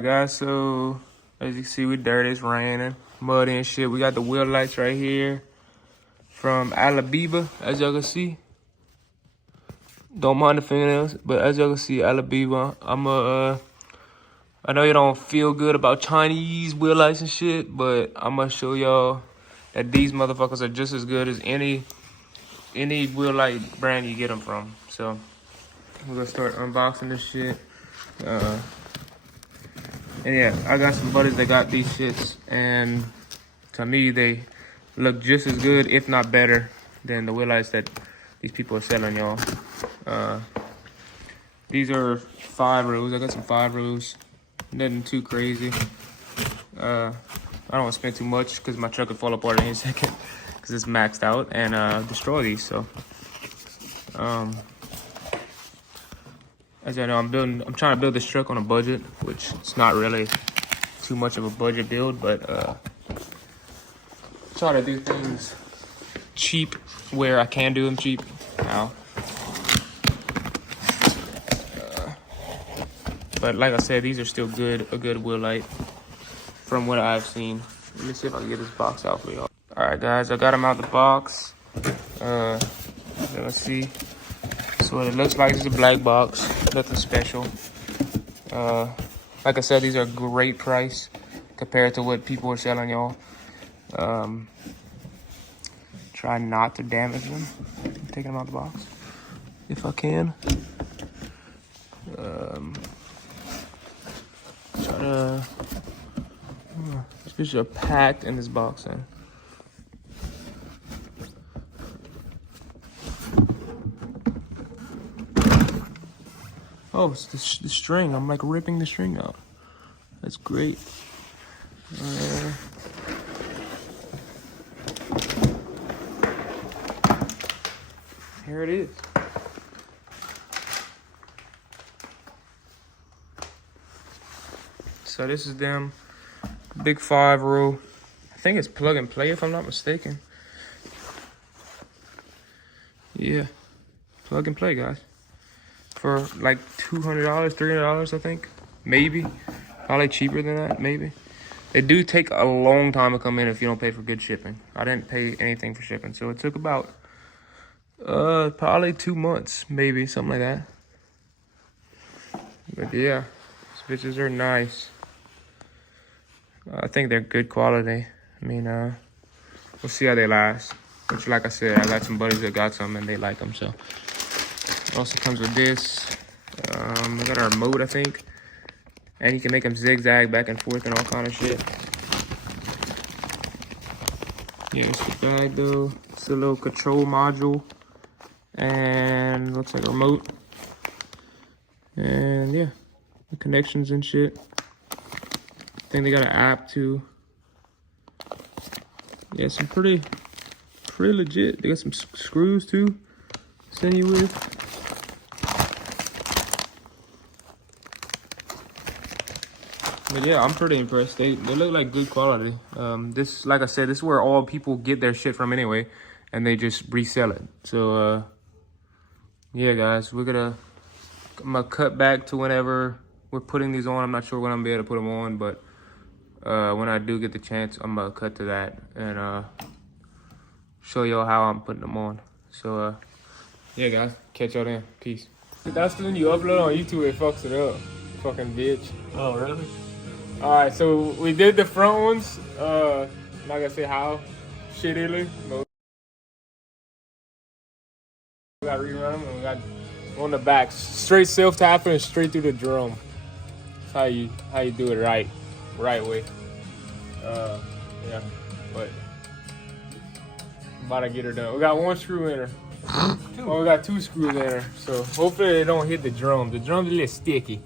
Alright guys, so as you can see, we dirty, it's raining, muddy and shit. We got the wheel lights right here from Alibaba, as y'all can see. Don't mind the fingernails, but as y'all can see, Alibaba. I know you don't feel good about Chinese wheel lights and shit, but I'm gonna show y'all that these motherfuckers are just as good as any wheel light brand you get them from. So we're gonna start unboxing this shit. And yeah, I got some buddies that got these shits, and to me, they look just as good, if not better, than the wheel lights that these people are selling, y'all. These are 5 rows. I got some 5 rows. Nothing too crazy. I don't want to spend too much because my truck could fall apart in a second because it's maxed out and destroy these. So, as I know, I'm trying to build this truck on a budget, which it's not really too much of a budget build, but try to do things cheap where I can do them cheap. Now, but like I said, these are still a good wheel light from what I've seen. Let me see if I can get this box out for y'all. All right, guys, I got them out the box. Let's see. So what it looks like is a black box, nothing special. Like I said, these are a great price compared to what people are selling, y'all. Try not to damage them. I'm taking them out the box if I can. These are packed in this box then. Oh, it's the string. I'm like ripping the string out. That's great. Here it is. So this is them. Big 5 row. I think it's plug and play if I'm not mistaken. Yeah, plug and play, guys. For like $200, $300, I think. Maybe. Probably cheaper than that, maybe. They do take a long time to come in if you don't pay for good shipping. I didn't pay anything for shipping, so it took about probably 2 months, maybe, something like that. But yeah, these bitches are nice. I think they're good quality. I mean, we'll see how they last. Which, like I said, I got some buddies that got some and they like them, so. It also comes with this. We got our remote, I think. And you can make them zigzag back and forth and all kind of shit. Yeah, it's the bag though. It's a little control module. And looks like a remote. And yeah, the connections and shit. I think they got an app too. Yeah, some pretty legit. They got some screws too. Send you with. But yeah, I'm pretty impressed. They look like good quality. This, like I said, this is where all people get their shit from anyway, and they just resell it. So yeah, guys, I'm gonna cut back to whenever we're putting these on. I'm not sure when I'm gonna be able to put them on, but when I do get the chance, I'm gonna cut to that and show y'all how I'm putting them on. So yeah, guys, catch y'all then. Peace. That's when you upload on YouTube, it fucks it up. Fucking bitch. Oh, really? Alright, so we did the front ones. Not gonna say how shittily, but we got rerun them and we got on the back. Straight self-tapping and straight through the drum. That's how you do it right way. Yeah, but I'm about to get her done. We got 1 screw in her. Oh, we got 2 screws in her. So hopefully they don't hit the drum. The drum's a little sticky,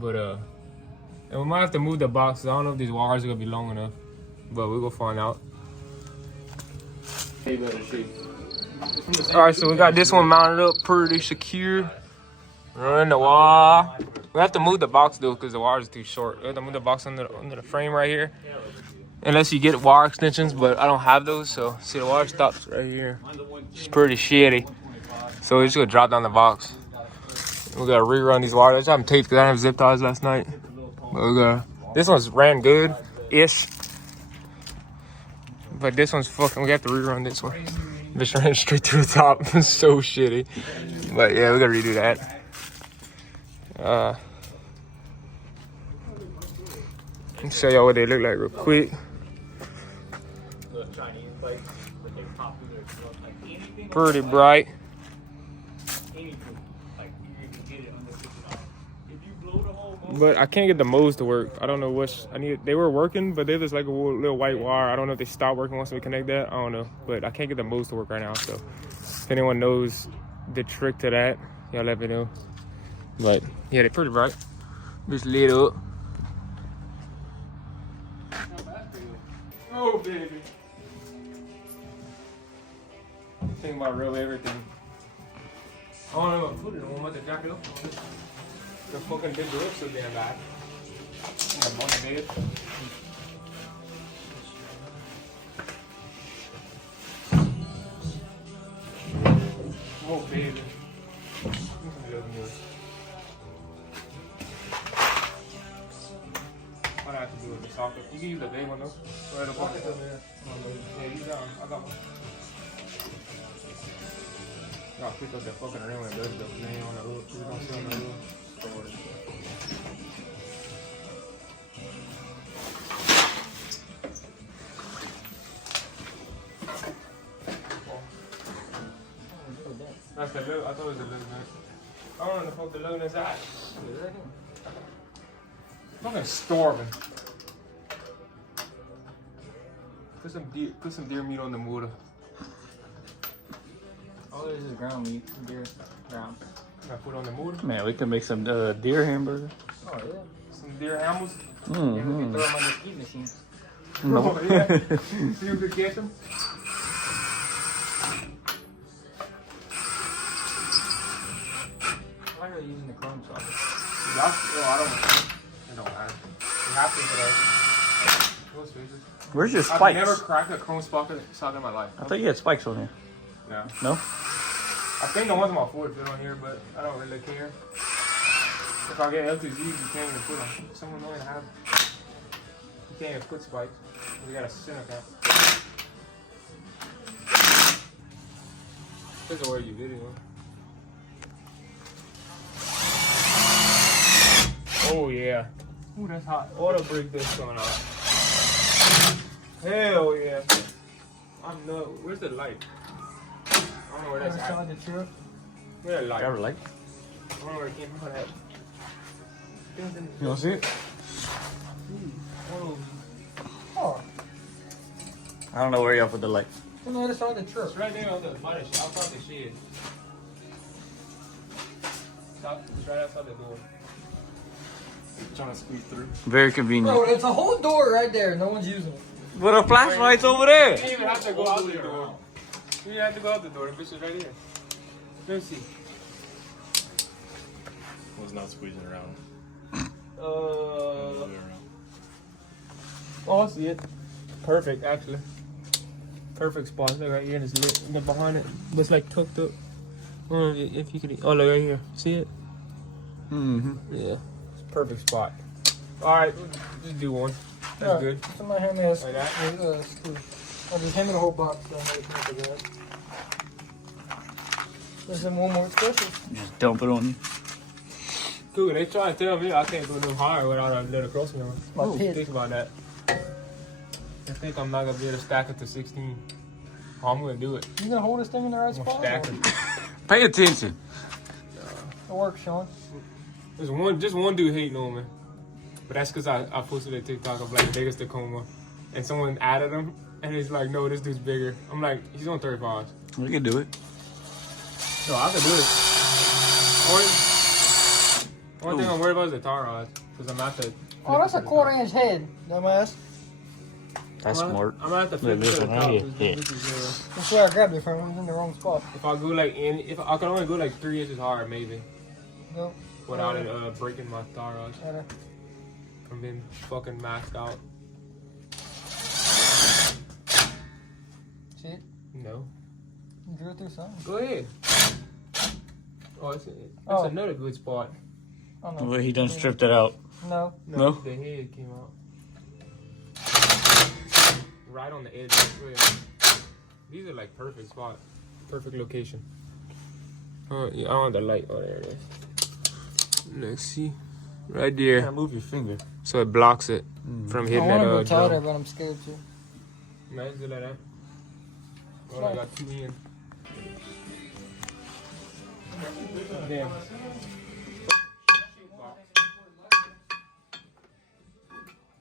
but and we might have to move the boxes. I don't know if these wires are gonna be long enough, but we're gonna find out. All right, so we got this one mounted up pretty secure. Running the wire. We have to move the box though because the wires are too short. We have to move the box under the frame right here. Unless you get wire extensions, but I don't have those. So see, the wire stops right here. It's pretty shitty. So we're just gonna drop down the box. We gotta rerun these wires. I just have them taped because I didn't have zip ties last night. Okay. This one's ran good-ish. But this one's fucking, we have to rerun this one. This ran straight to the top. So shitty. But yeah, we gotta redo that. Let me show y'all what they look like real quick. Pretty bright. But I can't get the modes to work. I don't know what's, they were working, but they're just like a little white wire. I don't know if they stopped working once we connect that. I don't know. But I can't get the modes to work right now. So if anyone knows the trick to that, y'all let me know. But yeah, they're pretty bright. Just lit up. Oh, baby. Think about real everything. I don't know what food I'm about to jack it up. The fucking big grip so damn bad. I'm on the bed. Oh, baby. What I have to do with the socket? You can use the big one though. Right up on it. Yeah, use that one. I got one. I'll pick up that fucking ring and there's the name on the hook. You don't see on the hook. That's the look. I thought it was the look, man. I don't know the fuck the look is at. Fucking starving. Put some deer meat on the motor. Oh, this is ground meat, deer ground. I put on the motor. Man, we can make some deer hamburger. Oh yeah, some deer hammers. Mm-hmm. Yeah, we can throw them on the ski machine. No. Oh yeah. See if we can catch them. Why are you using the chrome socket? I don't know. It don't matter. You have to for that. Where's your I've spikes? never cracked a chrome socket in my life. I thought you had spikes on here. No. No? I think the ones on my Ford fit on here, but I don't really care. If I get LTZ, you can't even put them. Someone don't even have. You can't even put spikes. We got a center cap. This is where you video. Oh yeah. Ooh, that's hot. Auto break this going on. Hell yeah. I'm no. Where's the light? I don't know where that's at. The truck. Where's the light? Got a light? I don't know where it came from. You want to see it? Oh, I don't know where y'all put the light. you know, it's on the truck. It's right there on the outside the shed. It's right outside the door. Trying to squeeze through. Very convenient. Bro, it's a whole door right there. No one's using it. But a flashlight's over there. You didn't even have to go out the door. You didn't have to go out the door. The bitch is right here. Let me see. Was not squeezing around. Oh, I see it. Perfect, actually. Perfect spot. Look right here, and it's lit. Look behind it. But it's like tucked up. If you could. Oh, look right here. See it? Mm-hmm. Yeah. It's a perfect spot. Alright, just do one. That's good. Somebody hand me a Like that? screw. I'll just hand me the whole box. There's some one more special. Just dump it on you. Cool, they try to tell me I can't go no higher without a little crossing on. My pit. Think about that. I think I'm not gonna be able to stack it to 16. Oh, I'm gonna do it. You gonna hold this thing in the right I'm gonna spot? stack it. Pay attention. It works, Sean. There's just one dude hating on me. But that's because I posted a TikTok of like the biggest Tacoma. And someone added him. And he's like, no, this dude's bigger. I'm like, he's on 35. We can do it. No, I can do it. Only thing I'm worried about is the tar rods. Because I'm at the. Oh, that's a 1/4-inch head, dumbass. That's smart. I'm at the flip Look, to the this one top. right here. That's where I grabbed it from. It was in the wrong spot. If I go like if I could only go like 3 inches higher, maybe. Nope. Without it breaking my tar rods. Gotta- I'm being fucking maxed out. See it? No. You drew it through something. Go ahead. Oh, it's Oh. another good spot. Oh, no. Well, he done stripped it out. No. No? The head came out. Right on the edge. These are like perfect spot. Perfect location. Yeah, I want the light. Oh, there it is. Let's see. Right there. Yeah, move your finger. So it blocks it from I hitting want to go that tighter, drum. but I'm scared to. Nice, do like that. Oh, I got 2 in. Damn.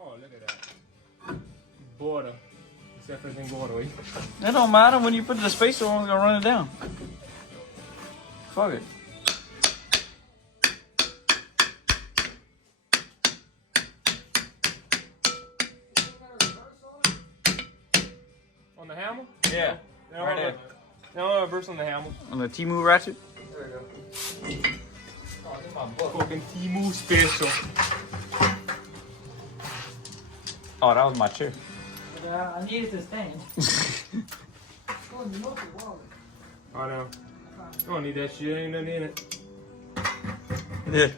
Oh, look at that. Border. Except for everything going away. That don't matter. When you put the spacer on, it's gonna run it down. Fuck it. On the hammer? Yeah. Right there. No, reverse on the hammer. On the T-move ratchet? There we go. Oh, this is my fucking T-move special. Oh, that was my chair. Yeah, I needed to stand. I know. I don't need that shit. Ain't nothing in it. Yeah.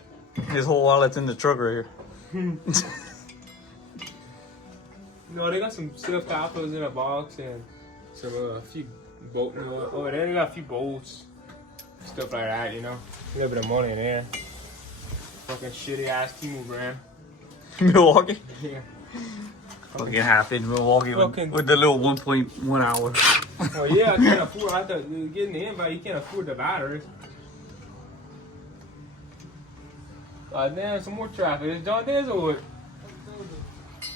His whole wallet's in the truck right here. No, they got some silk coppers in a box and some few bolt. Oh, they got a few bolts, stuff like that. You know, a little bit of money in there. Fucking shitty ass T-Move brand. Milwaukee? Yeah. Fucking half in Milwaukee Fucking- with the little 1.1 hour. Oh yeah, I can't afford. I thought getting the invite, you can't afford the batteries. Damn, some more traffic. Is John Den's or what?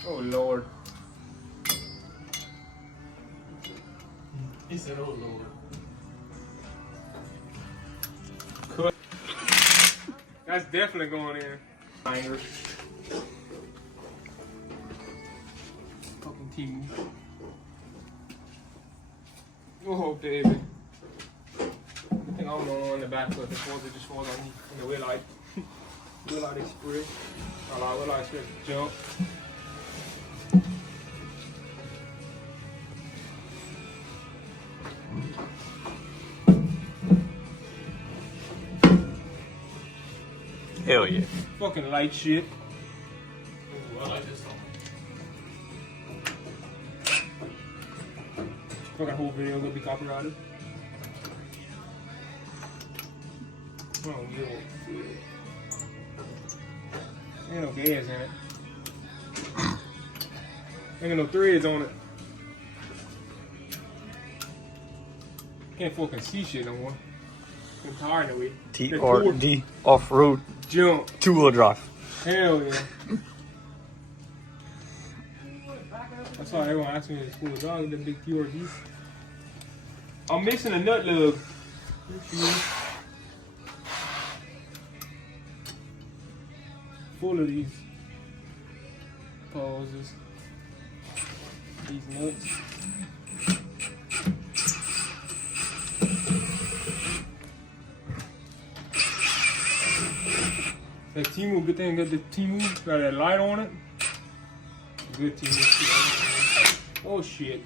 Oh Lord. He said, "Oh Lord." Cool. That's definitely going in. Banger. Fucking team. Oh baby. I think I'm the one in the back, but the falls just falls on me in the wheel light. Wheel light express. I like wheel light express jump. Hell yeah. Fucking light shit. Ooh, I like this song. Fucking whole video gonna be copyrighted. Oh, yo. Ain't no gas in it. Ain't got no threads on it. Can't fucking see shit no more. I'm tired of it. TRD off-road Jump. 2-wheel drive. Hell yeah. That's why everyone asks me to school dog, the big TRD. I'm missing a nut lug. Full of these pauses. These nuts. That T-Move, good thing got the T-Move, got that light on it. Good T-Move. Oh shit.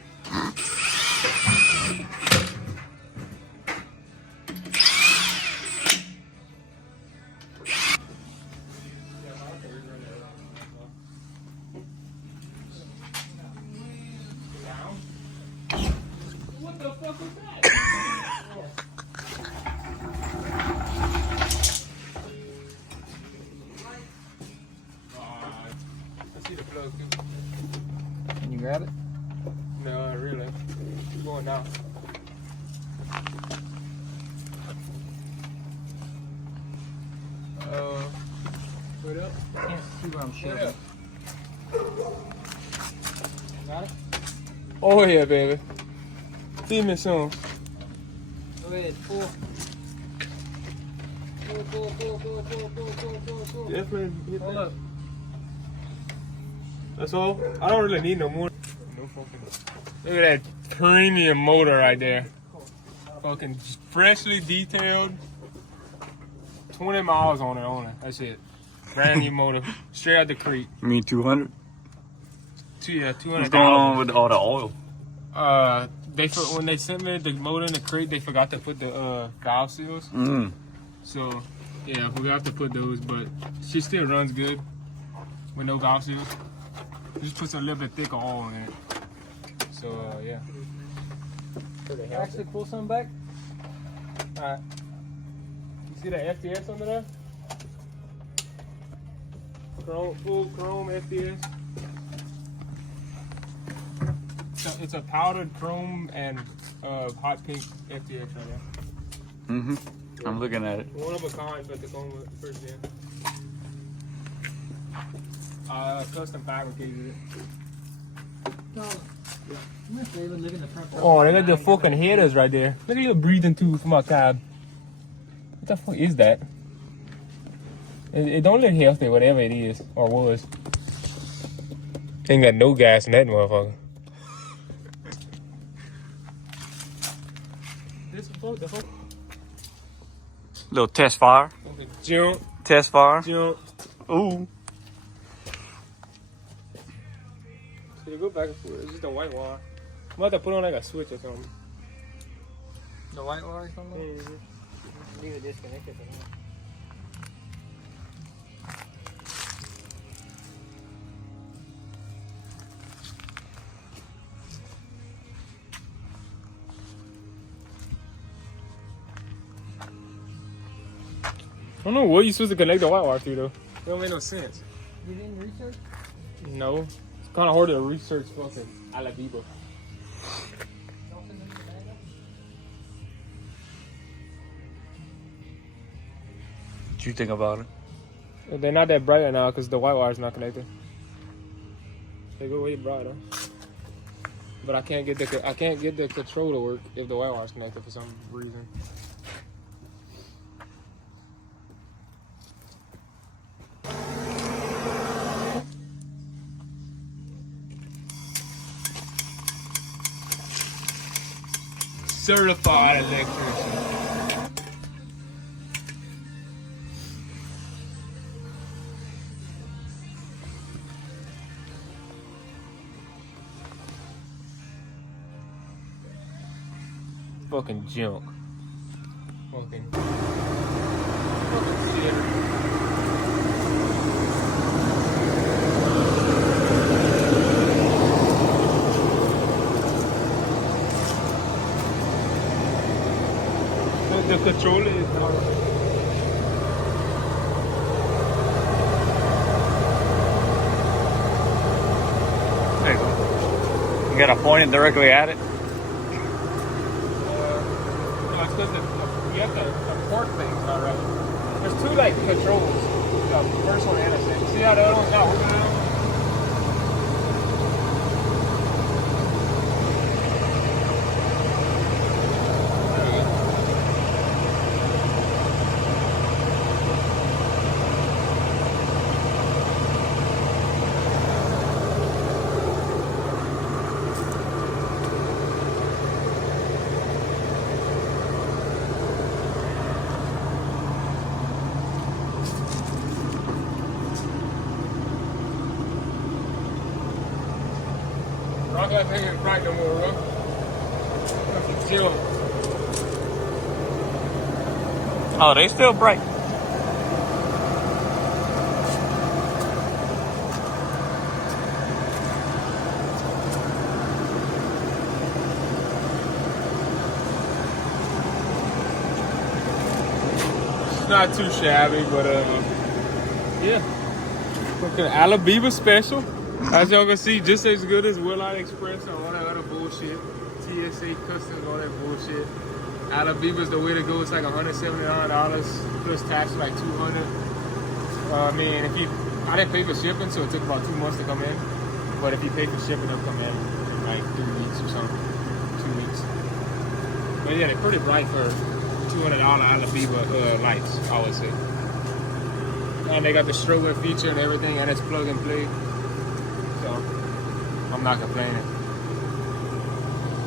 What the fuck was that? I see the plug too. Can you grab it? No, really. Keep going now. Put up. I can't see where I'm Put shoving. up. Got it? Oh yeah, baby. Feed me some. Go ahead, pull. Pull. Definitely hit that. That's all. I don't really need no more. No fucking. Look at that premium motor right there. Fucking freshly detailed. 20 miles on it. That's it. Brand new motor. Straight out the creek. You mean 200? Yeah, 200. What's going on with all the oil? When they sent me the motor in the crate, they forgot to put the valve seals. Mm. So yeah, we have to put those, but she still runs good. with no valve seals. Just puts a little bit thicker oil in it. So yeah. Actually, pull some back. Alright. You see that FDS under there? Chrome, full chrome FDS. So it's a powdered chrome and hot pink FDS right there. Mm-hmm. I'm looking at it. One of a kind, but the chrome was the first gen. Custom fabricated it. Oh, they got the fucking headers right there. Look at your breathing tube from outside. What the fuck is that? It don't look healthy, whatever it is, or was. Ain't got no gas in that motherfucker. This the fuck? Little test fire. Jump, Test fire. jump. Ooh. So you go back and forth. It's just a white wire. I'm about to put on like a switch or something. The white wire or something? Mm-hmm. Leave it disconnected for now. I don't know what you're supposed to connect the white wire to though. It don't make no sense. You didn't research? No. It's kind of hard to research fucking Alibaba. What you think about it? They're not that bright right now because the white wire's not connected. They go way brighter. But I can't get the control to work if the white wire's connected for some reason. Certified electrician. Fucking junk. Fucking shit. The controller is not. There you go. You gotta point it directly at it. No, it's because you have the port thing's not right. There's two like controls. The first one and the second. See how the other one's not working now? Rock that thing ain't bright no more, bro. That's a chill. Oh, they still bright. It's not too shabby, but yeah. Fucking Alibaba special. As y'all can see, just as good as Willard Express or all that other bullshit. TSA Customs, all that bullshit. Alibaba's the way to go. It's like $179 plus tax, like $200. I mean, I didn't pay for shipping, so it took about 2 months to come in. But if you pay for shipping, it'll come in like 3 weeks or something, 2 weeks. But yeah, they're pretty bright for $200 Alibaba lights, I would say. And they got the strobe feature and everything, and it's plug and play. So I'm not complaining.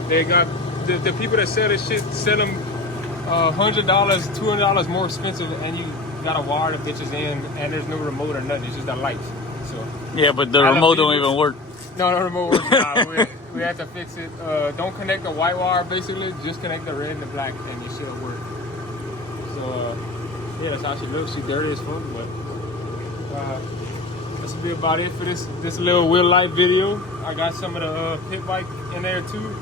They got the people that sell this shit sell them $100, $200 more expensive, and you gotta wire the bitches in, and there's no remote or nothing. It's just the lights. So Yeah, but the remote don't even work. no remote works. Nah, we have to fix it. Don't connect the white wire. Basically, just connect the red and the black, and it should work. So yeah, that's how she looks. She's dirty as fuck, but This will be about it for this little real life video. I got some of the pit bike in there too,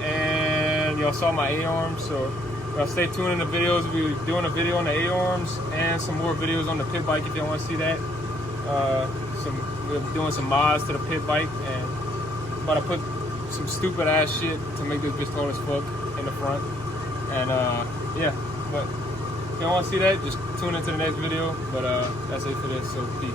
and y'all saw my A-arms, so y'all stay tuned in the videos. We'll be doing a video on the A-arms and some more videos on the pit bike if y'all want to see that. We'll be doing some mods to the pit bike, and I'm about to put some stupid ass shit to make this bitch tall as fuck in the front. And yeah, but if y'all want to see that, just tune into the next video. But that's it for this, so peace.